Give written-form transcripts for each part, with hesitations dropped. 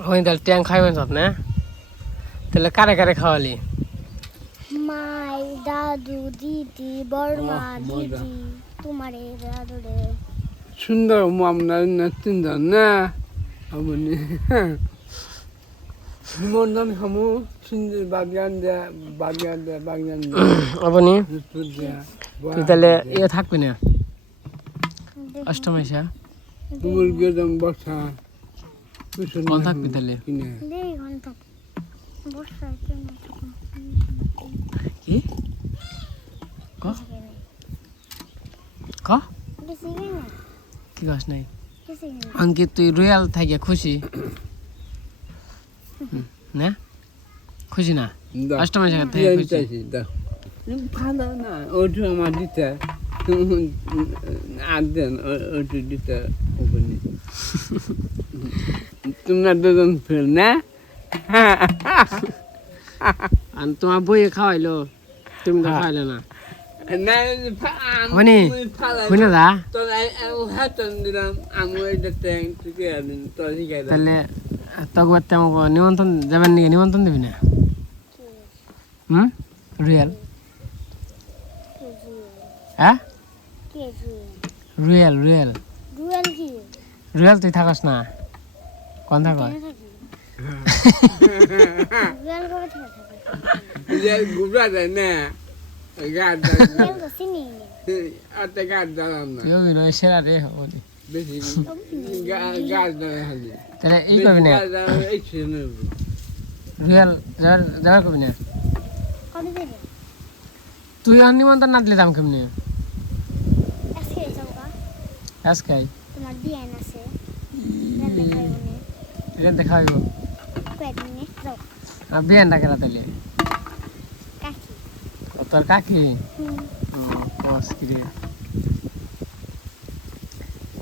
ওই তাহলে ট্যাং খাইবেন সব না তাহলে কারে কারে খাওয়ালি মাই দাদু দিদি বড়মা মজা। দিদি তোমারে দাদুরে সুন্দর মামলা না তিনজন না আমনি নিমন্ত্রণ খামু সুন্দর বাগান দেয়া আপনি দুধ দেয়া তুই তাহলে ইয়ে থাকবি না অষ্টমাইশা তুমুল গেদম বসা কোন থাকবি তাহলে কিনে দেই ঘন্টা বর্ষা কেন কি ক ক কিছু না কি গাছ নাই কিছু না অঙ্কিত তুই রয়্যাল থাকিয়া খুশি না খুশি না অষ্টমাইশা থেকে খুশি চাইছি দাও ভালো না ওটু আমার দিতে আর দেন ওটু দিতে ওপেনি তোমরা দুজন ফের না আর তোমার বইয়ে খাওয়াইলো তুমি তো খাওয়াইলে না না মানে শুনে দা তোর হাতন দিলাম আমি এটা ট্যাং থেকে আনিন তোর শিখাই তাহলে তখন আমাকে নিমন্ত্রণ যাবেন নাকি নিমন্ত্রণ দিবি না হুম রুয়েল হ্যাঁ কেজি রুয়েল রুয়েল রুয়েল কি রুয়েল তুই থাকস না কোন থাক রুয়েল করে থাকে গুবরা দেয় না গাছ রুয়েল তো চিনি আতে গাছ দাঁড়াম না তুই অভিনয় সেরা রে হবনি বেশি গাছ দাঁড়ায় হালি তাহলে এই করবি না গাছ দাঁড়ায় এই ছিল রুয়েল যাবার করবি না কবে দেবে তুই আর নিমন্ত্রণ না দিলে দাম কেমনি আজকে যাওগা আজকাই তোমার বিয়ান আছে রান্না খাইবনে এটা দেখাইব কয়েকদিনে যাও আর বিয়ান ডাকে না তাহলে কাকি ও তোর কাকি হুম বস কি রে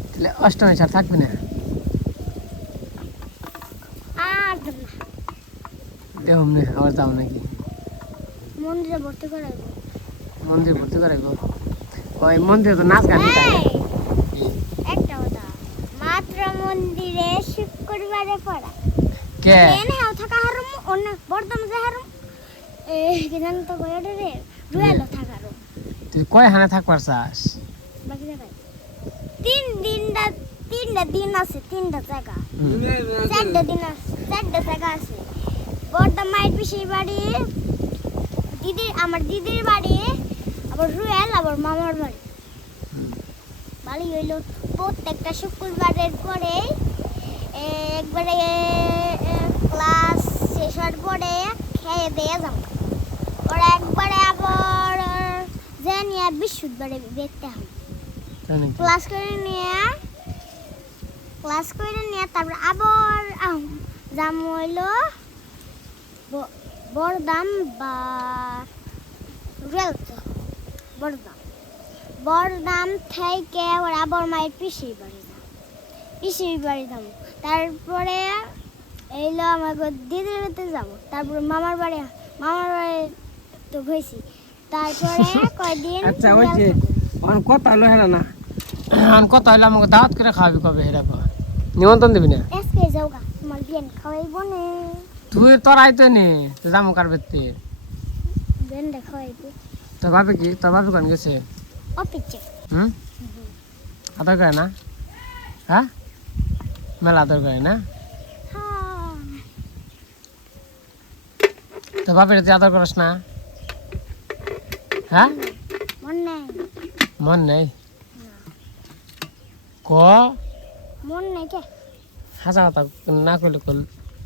তাহলে অষ্টমী ছাড় থাকবি না আর যাব না দেখুন না আবার যাও নাকি মন্দিরে ভর্তি করাইব মন্দির ভর্তি করাইব ওই মন্দিরে তো নাচ গান শিখায়। একটা কথা মাত্র মন্দিরে শুক্রবারে পড়া কে এনে হাও থাকা হারম অন্য বর্দম যে হারম কি জানো তো গয়ডে রে রুয়েলো থাকা হারম তুই কয় হানে থাকবার চাস বাকি জায়গায় তিনটা দিন আছে তিনটা জায়গা চারটা দিন আছে চারটা জায়গা আছে বর্দম মায়ের পিসির বাড়ি আমার দিদির বাড়ি আবার রুয়েল আবার মামার বাড়ি বাড়ি হইল প্রত্যেকটা শুক্রবারের পরে একবারে ক্লাস শেষ হওয়ার পরে খেয়ে দিয়ে যাবো ওরা একবারে আবার যে নিয়ে বৃহস্পতিবারে দেখতে হবে তাই নাকি? ক্লাস করে নিয়ে তারপর আবার দাম হইল বড়দাম বা রেল বড়দাম থেকে ওরা আবার মায়ের পিসির বাড়ি যাবো তারপরে এইলো আমাকে দিদির বাড়িতে যাবো তারপরে মামার বাড়ি তো গেছি তারপরে কয়দিন আচ্ছা ওই যে অন কথা হলো হেরা না অন কথা হলো আমাকে দাওয়াত করে খাওয়াবি কবে হেরা কো নিমন্ত্রণ দিবি না আজকে যাওগা তোমার বিয়ান খাওয়াইব না তুই তোর আইতো নি যামু কার বেতে বিয়ান খাওয়াইব তোর ভাবি কি তোর ভাবি কোন গেছে অফিসে হুম আদর করে না হ্যাঁ মেলা আদর করে না হ্যাঁ তোর ভাবির তুই আদর করস না হ্যাঁ মন নাই মন নেই ক মন নাই কে হাসা কথা না করলে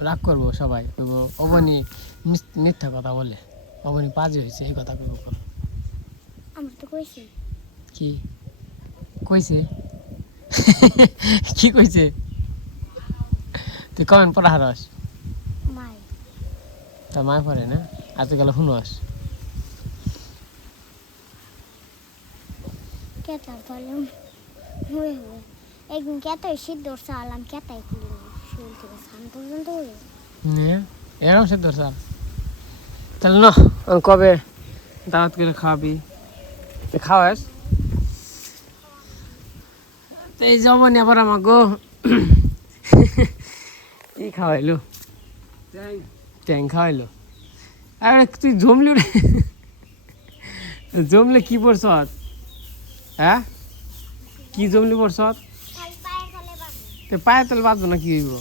রাগ করবো সবাই কইবো অবনি মিথ্যা কথা বলে অবনি পাজি হয়েছে এই কথা কইব আমার তো কইছি কি কইছে কি কইছে তুই কমেন্ট পড়া হারস মাই তোর মায় পড়ে না আজকাল শুনস কে তার তাহলে হয়ে একদিন কেতাই সিদ্ধ চালাম কেতাই খুলি শুরু থেকে সান পর্যন্ত হয়ে এরকম সে তোর স্যার তাহলে না কবে দাওয়াত করে খাওয়াবি খাওয়াস এই যাবনি আবার আমাকে কি খাওয়াইলো ট্যাং ট্যাং খাওয়াইলো আরে তুই জমলি রে জমলে কি পড়ছ হ্যাঁ কি জমলি পড়ছ খালি পায়ের তলে বাঁধবো। পায়ের তেল বাঁধবো না কি হইব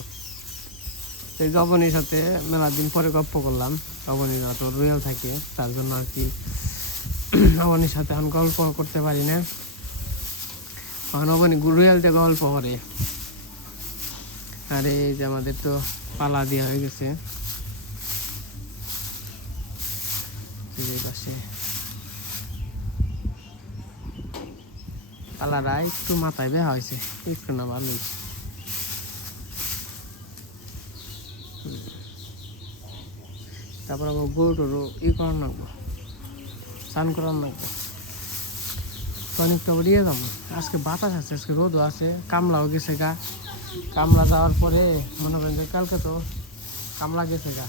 এই যে অবনীর সাথে মেলা দিন পরে গপ্প করলাম অবনীর তো রুয়েল থাকে তার জন্য আর কি অবনীর সাথে এখন গল্প করতে পারি না এখন অবনী রুয়েল যে গল্প করে আর এই যে আমাদের তো পালা দেওয়া হয়ে গেছে পাশে পালারা একটু মাথায় বেহা হয়েছে একটু না ভালো হয়েছে তারপর আবার গরুটরও করার লাগবো স্নান করার লাগবো অনেকটা বেরিয়ে যাবো আজকে বাতাস আছে আজকে রোদও আছে কামলাও গেছে গা কামলা যাওয়ার পরে মনে করেন যে কালকে তো কামলা গেছে গা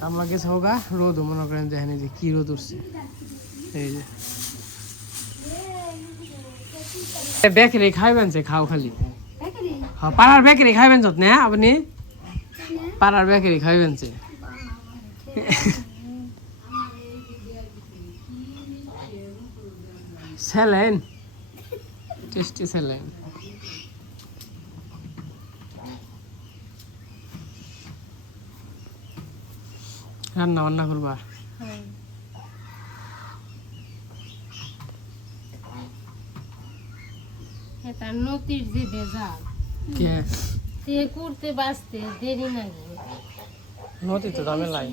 কামলা গেছে হোগা রোদও মনে করেন যে এখানে যে কি রোদ উঠছে এই যে বেকারি খাইবেন যে খাও খালি হ্যাঁ পাড়ার বেকারি খাইবেন যত না আপনি পাড়ার বেকারি খাইবেন যে স্যালাইন টেস্টি স্যালাইন রান্না বান্না করবা এটা নদীর যে ভেজাল কে তে করতে বাঁচতে দেরি লাগে নদী তো দামে লাই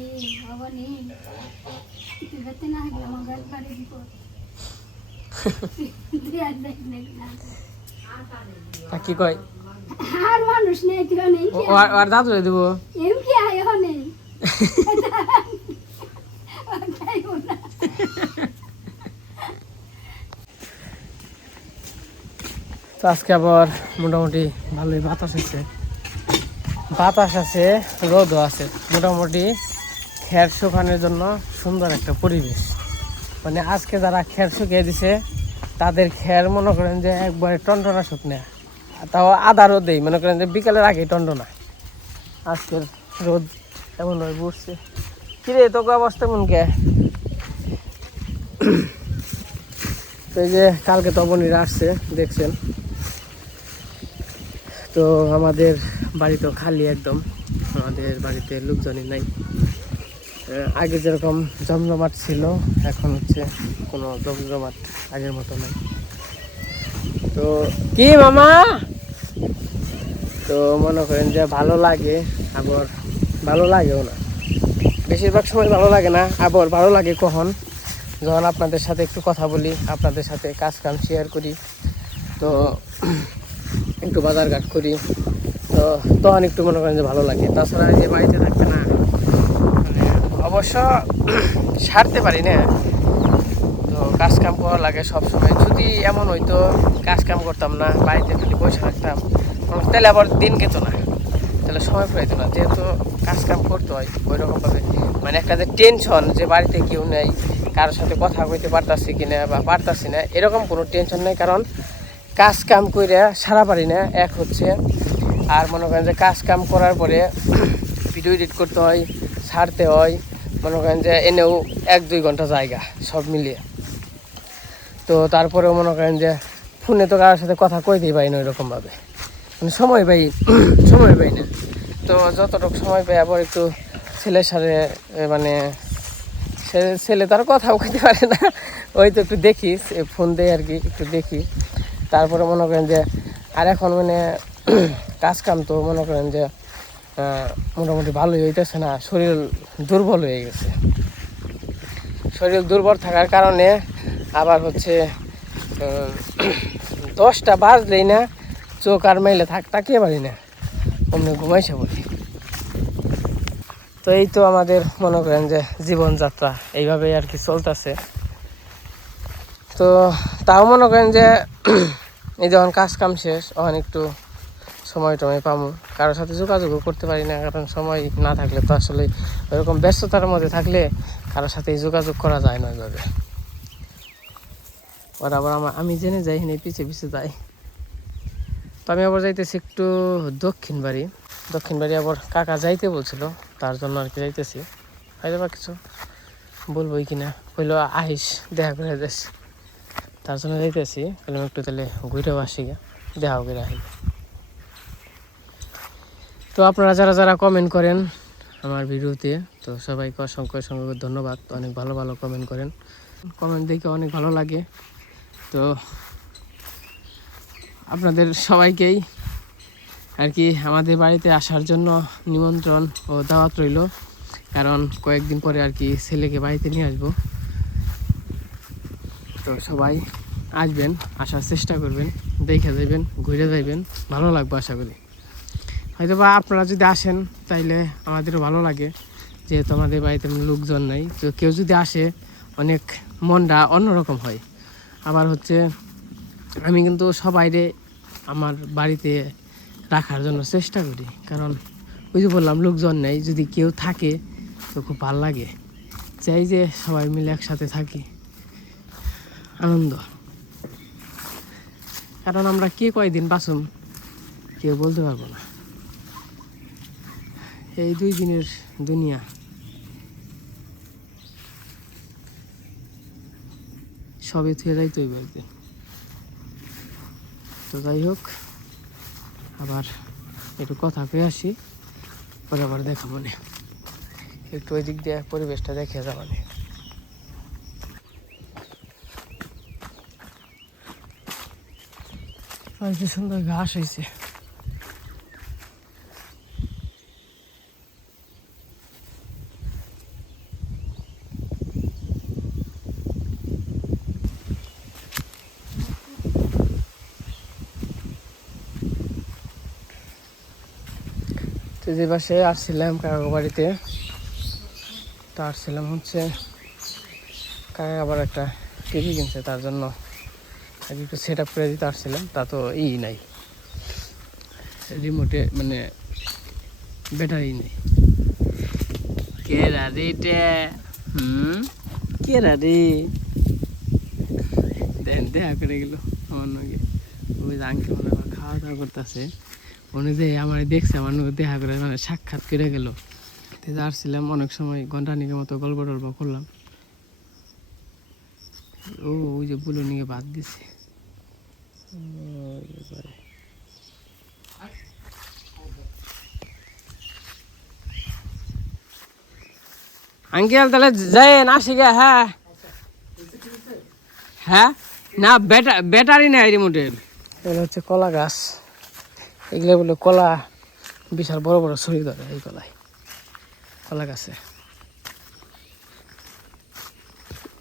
তা কি কয় আর মানুষ নেই তো নেই আর দাদু দেবো এম কি আয় নেই তো আজকে আবার মোটামুটি ভালোই বাতাস আছে রোদও আছে মোটামুটি খের শুকানোর জন্য সুন্দর একটা পরিবেশ মানে আজকে যারা খের শুকিয়ে দিছে তাদের খের মনে করেন যে একবারে টনটনা শুকনা তাও আধা রোদেই মনে করেন যে বিকালের আগে টনটনা আজকের রোদ এমন হয়ে বসছে কিরে তোকে অবস্থা মন কে তো এই যে কালকে তো অবনীরা আসছে দেখছেন তো আমাদের বাড়ি তো খালি একদম আমাদের বাড়িতে লোকজনই নাই আগে যেরকম জমজমাট ছিল এখন হচ্ছে কোনো জমজমাট আগের মতো নাই তো কি মামা তো মনে করেন যে ভালো লাগে আবার ভালো লাগেও না বেশিরভাগ সময় ভালো লাগে না আবার ভালো লাগে কখন যখন আপনাদের সাথে একটু কথা বলি আপনাদের সাথে কাজ কাম শেয়ার করি তো একটু বাজারঘাট করি তো তখন একটু মনে করেন যে ভালো লাগে তাছাড়া যে বাড়িতে থাকবে না মানে অবশ্য সারতে পারি না তো কাজ কাম করা লাগে সবসময় যদি এমন হইতো কাজ কাম করতাম না বাড়িতে খালি বসে থাকতাম তাহলে আবার দিন যেত না তাহলে সময় ফুরাইতো না যেহেতু কাজ কাম করতে হয় ওই রকমভাবে মানে একটা যে টেনশন যে বাড়িতে কেউ নেই কারোর সাথে কথা কইতে পারতাছি কিনা বা পারতাছি না এরকম কোনো টেনশন নেই কারণ কাজ কাম করে সারা পারি না এক হচ্ছে আর মনে করেন যে কাজ কাম করার পরে ভিডিও এডিট করতে হয় ছাড়তে হয় মনে করেন যে এনেও 1-2 ঘন্টা জায়গা সব মিলিয়ে তো তারপরেও মনে করেন যে ফোনে তো কারোর সাথে কথা কইতেই পারি না ওইরকমভাবে মানে সময় পাই না তো যতটুকু সময় পাই আবার একটু ছেলের সাথে মানে ছেলে তার কথাও কইতে পারে না ওই তো একটু দেখি ফোন দেয় আর কি একটু দেখি তারপরে মনে করেন যে আর এখন মানে কাজ কাম তো মনে করেন যে মোটামুটি ভালোই হইতেছে না শরীর দুর্বল হয়ে গেছে শরীর দুর্বল থাকার কারণে আবার হচ্ছে 10টা বাজলেই না চোখ আর মেলে তাকিয়ে পারি না অমনি ঘুমাইছে বলি তো এই তো আমাদের মনে করেন যে জীবনযাত্রা এইভাবেই আর কি চলতেছে তো তাও মনে করেন যে এই যখন কাজ কাম শেষ তখন একটু সময় টময় পাবো কারোর সাথে যোগাযোগও করতে পারি না কারণ সময় না থাকলে তো আসলে ওইরকম ব্যস্ততার মধ্যে থাকলে কারোর সাথে যোগাযোগ করা যায় না ওইভাবে আর আবার আমি জেনে যাই পিছিয়ে যাই তো আমি আবার যাইতেছি একটু দক্ষিণ বাড়ি দক্ষিণ বাড়ি আবার কাকা যাইতে বলছিল, তার জন্য আর কি যাইতেছি। হয়তো বা কিছু বলবোই কিনা, বললো আহিস দেখা করে যাস, তার জন্য যাইতেছি। বললাম একটু তাহলে ঘুরেও আসি গা, দেখাও করে আহি। তো আপনারা যারা যারা কমেন্ট করেন আমার ভিডিওতে, তো সবাইকে অসংখ্য অসংখ্য ধন্যবাদ। অনেক ভালো ভালো কমেন্ট করেন, কমেন্ট দেখে অনেক ভালো লাগে। তো আপনাদের সবাইকেই আর কি আমাদের বাড়িতে আসার জন্য নিমন্ত্রণ ও দাওয়াত রইল, কারণ কয়েকদিন পরে আর কি ছেলেকে বাড়িতে নিয়ে আসবো। তো সবাই আসবেন, আসার চেষ্টা করবেন, দেখে যাবেন, ঘুরে যাবেন, ভালো লাগবে আশা করি। হয়তো বা আপনারা যদি আসেন তাইলে আমাদেরও ভালো লাগে, যেহেতু আমাদের বাড়িতে লোকজন নাই। তো কেউ যদি আসে অনেক মনটা অন্যরকম হয়। আবার হচ্ছে আমি কিন্তু সবাইরে আমার বাড়িতে রাখার জন্য চেষ্টা করি, কারণ ওই যে বললাম লোকজন নেই, যদি কেউ থাকে তো খুব ভালো লাগে। চাই যে সবাই মিলে একসাথে থাকি, আনন্দ। কারণ আমরা কে কয়দিন বাঁচুম কেউ বলতে পারবো না। এই 2 দিনের দুনিয়া, সবে থুয়ে যাইতে হইবে একদিন। তো যাই হোক, আবার একটু কথা পেয়ে আসি, পরে আবার দেখা মনে একটু ওই দিক দিয়ে পরিবেশটা দেখে যাওয়া মানে। আর কি সুন্দর ঘাস হয়েছে। তো যে পাশে আসছিলাম কাকা বাড়িতে, তো আসছিলাম হচ্ছে কাকা আবার একটা টিভি কিনছে, তার জন্য আর একটু সেট আপ করে দিতে আসছিলাম। তা তো নাই রিমোটে, মানে ব্যাটারি নেই। কেরা রে এটা? কেরা রে? দেন দেখা করে গেল আমার নগে। ওই আঙ্কেল মনে হয় খাওয়া দাওয়া করতেছে, অনুযায়ী আমার দেখছে, আমার নগে দেখা করে মানে সাক্ষাৎ করে গেল। আসছিলাম অনেক সময় ঘন্টানিকের মতো গল্প টল্প করলাম। ওই যে বুলো নিয়ে বাদ দিছে। আঙ্কেল তাহলে যাই আসি গে। হ্যাঁ হ্যাঁ, না ব্যাটারি নেই রিমোটের। এগুলো হচ্ছে কলা গাছ, এগুলো বলে কলা বিশাল বড় বড় ছড়ি ধরে এই কলা গাছে।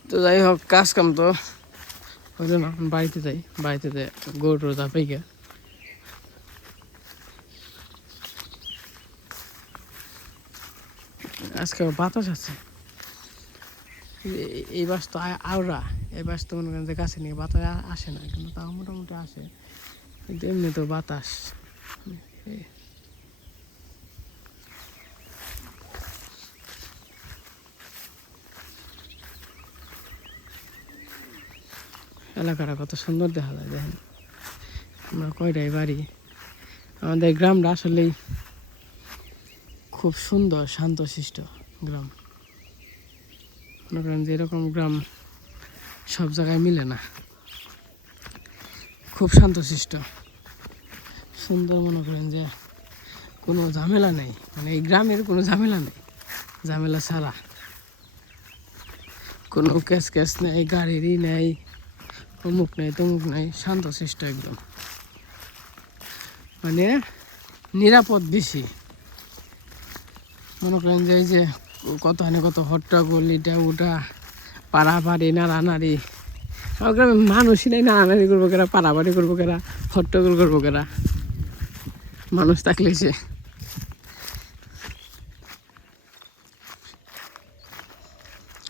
তো যাই হোক, কাজ কাম তো হইল না, বাড়িতে যাই, বাড়িতে যাই গরু টরু যা পেয়ে। আজকে বাতাস আছে, এই বাস তো আওড়া, এই বাস তো মনে করেন যে গাছে নিয়ে বাতাস আসে না, কিন্তু তাও মোটামুটি আসে, কিন্তু এমনি তো বাতাস। এলাকাটা কত সুন্দর দেখা যায়, দেখেন আমরা কয়টাই বাড়ি। আমাদের গ্রামটা আসলেই খুব সুন্দর, শান্তশিষ্ট গ্রাম। মনে করেন যে এরকম গ্রাম সব জায়গায় মিলে না, খুব শান্তশিষ্ট সুন্দর। মনে করেন যে কোনো ঝামেলা নেই, মানে এই গ্রামের কোনো ঝামেলা নেই, ঝামেলা ছাড়া কোনো ক্যাশ নেই, গাড়িরই নেই, অমুক নেই তমুক নেই, শান্তশিষ্ট একদম, মানে নিরাপদ বেশি। মনে করেন যে এই যে কত হট্টগোল, এটা ওটা, পাড়াপাড়ি, নাড়ানাড়ি। আমার গ্রামে মানুষই নেই, নাড়ানাড়ি করবো কেরা, পাড়াপাড়ি করবো কেরা, হট্টগোল করবো কেরা, মানুষ থাকলে সে।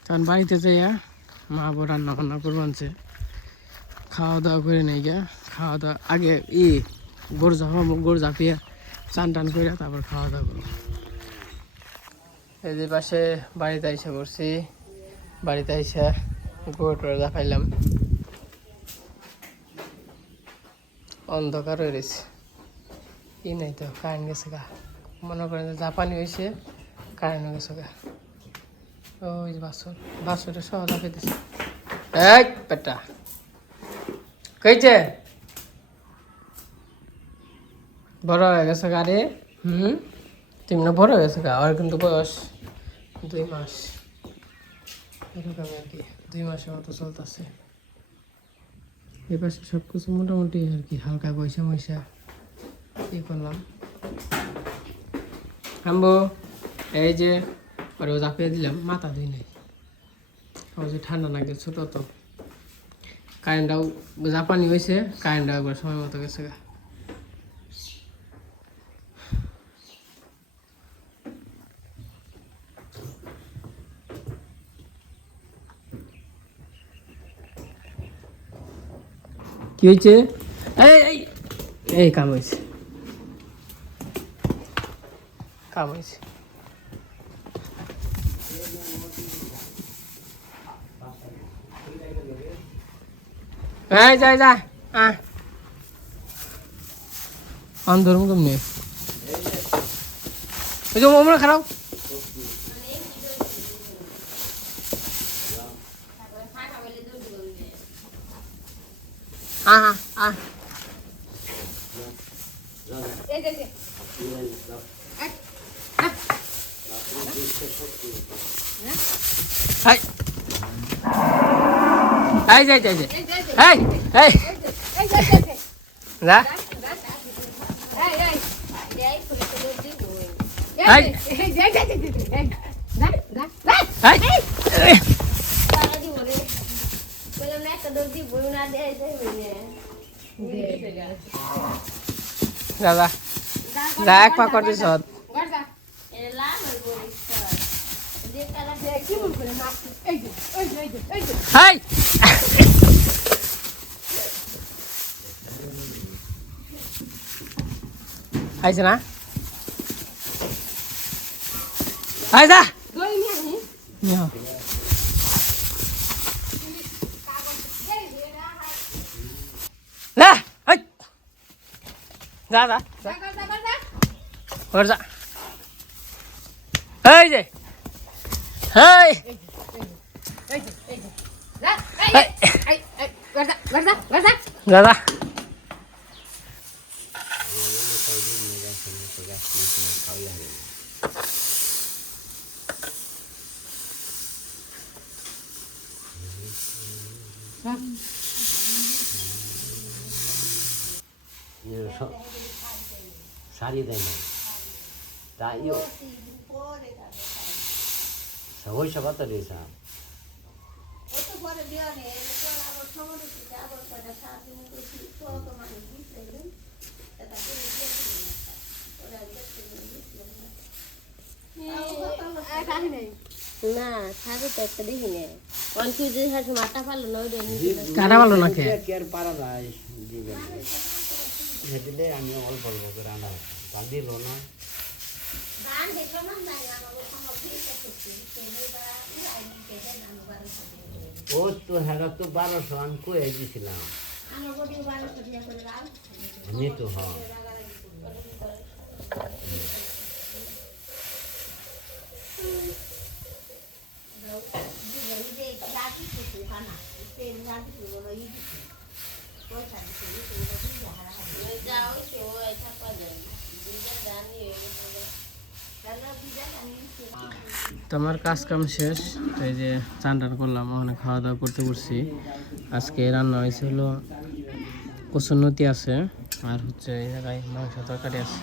কারণ বাড়িতে যাইয়া মা বউ রান্না বান্না করবো আনছে, খাওয়া দাওয়া করে নেই গিয়া, খাওয়া দাওয়া আগে গরু ঝাঁপিয়ে চান টান করে তারপর খাওয়া দাওয়া করবো। এই যে পাশে বাড়িতে আইসা করছি, বাড়িতে আইসা গরু টরু ঝাঁপাইলাম, অন্ধকার হয়ে রয়েছে, নাই তো কারেন্ট গেছে গা। মনে করেন যে জাপানি হয়েছে কারেন্ট গেছে গা ওই বাসুটা সহ রাখে দিছে এই পেটা কইছে বড় হয়ে গেছে গাড়ি তুমি না বড় হয়ে গেছে গা আর কিন্তু বয়স 2 মাস এরকম আর কি 2 মাসের মতো চলতেছে এই পাশে সব কিছু মোটামুটি আর কি হালকা পয়সা ময়সা কি করলাম আম্বু এই যে পরে ও চাপিয়ে দিলাম মাথা ধুই নাই ও যে ঠান্ডা লাগে ছোটো তো কারেন্টটাও জাপানি হয়েছে কারেন্টটাও একবার সময় মতো গেছে গা কি হয়েছে এই এই কাম হয়েছে এই যা ধরুন কেমনি ওই যে মোমরা খারাপ দাদা এক পা করে দিছ আইছে না আইসা না যা যা এই যে হেই দাদা শাড়ি দেয় না তাই ওই সব তো রেসা না থাকে তো একটা দেখি না কনফিউজ হয়ে মাথা পারলো না ওইটা কাটা ভালো না কে আর পারা যায় দিলে আমি অল্প অল্প করে আনা বাঁধিল না ও তো হ্যাঁ তো 1200 আমি কয়ে দিয়েছিলাম তো হ্যাঁ তোমার কাজ কাম শেষ এই যে চান টান করলাম ওখানে খাওয়া দাওয়া করতে বসছি আজকে রান্না হয়েছে হলো কচুরনতি আছে আর হচ্ছে এই জায়গায় মাংস তরকারি আছে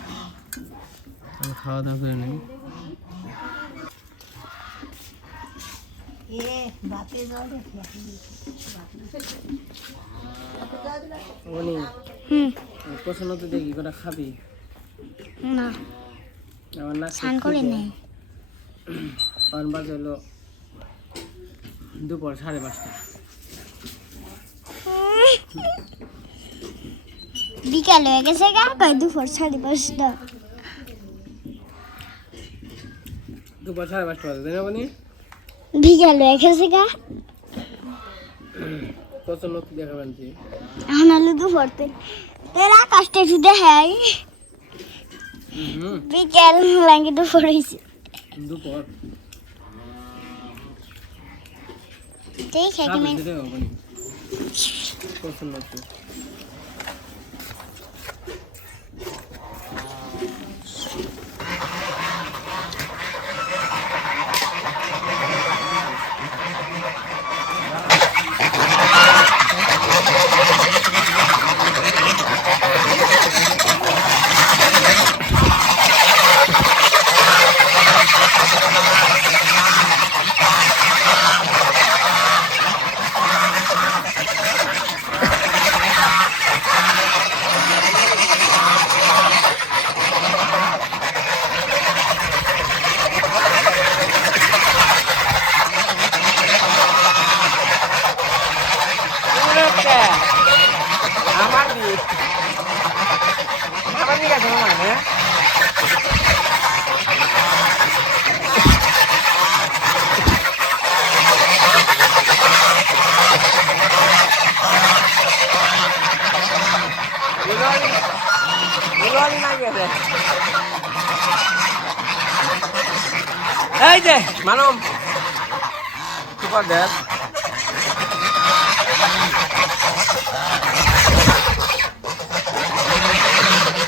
আমি খাওয়া দাওয়া করে নিই কচুরনতি দেখি কটা খাবি না আমার না স্নান করে নেই কারণ বাজে হলো দুপুর 5:30 বিকাল হয়ে গেছে গা কই দুপুর 5:30 দুপুর 5:30 বাজে তাই না বনি বিকাল হয়ে গেছে গা কচুরনতি দেখাবেন কি এখন হলো দুপুরতে তেরা কষ্টে শুধু হ্যাঁ বিকেল লাগে দুপুর হয়েছে দুপুর দেখে খাবে কিনে দিতে হবে নি পছন্দ তো আমার দিক আছে মানে এই যে মানব সুপার দেখ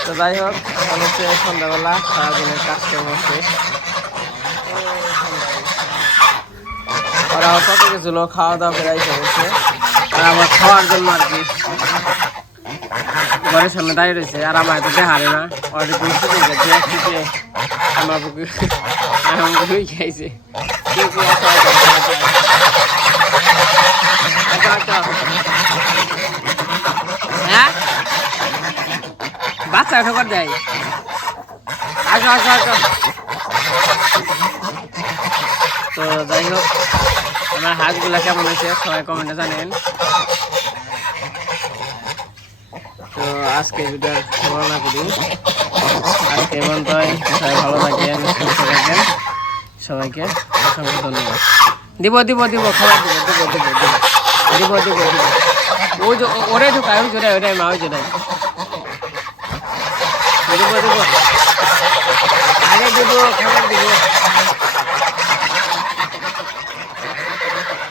তো যাই হোক এখন হচ্ছে সন্ধ্যাবেলা সারাদিনের কাজ কেমন হচ্ছে ওরা কত কিছু লোক খাওয়া দাওয়া করে এসে গেছে আর আমার খাওয়ার জন্য আর কি ঘরের সামনে দাঁড়িয়ে রয়েছে আর আমার এত দেখারে না ওরা বুঝতে আমার বুকে আমাকে খাইছে হ্যাঁ বাচ্চা ঠোকর দেয় আসো আসো আসো তো যাই হোক আমার হাঁসগুলা কেমন হয়েছে সবাই কমেন্টে জানেন তো আজকে ভিডিওর বর্ণনা করি আজকে পর্যন্তই সবাই ভালো থাকেন সুস্থ থাকেন সবাইকে অসংখ্য ধন্যবাদ দিব দিব দিব খাবার দিব দিব দিব দিব দিব দিব দিব ওই যে ওরে ঢুকায় ওই জোড়ায় ওটাই মা ওই জোড়ায় দিব দিব আগে দিব খাবার দিব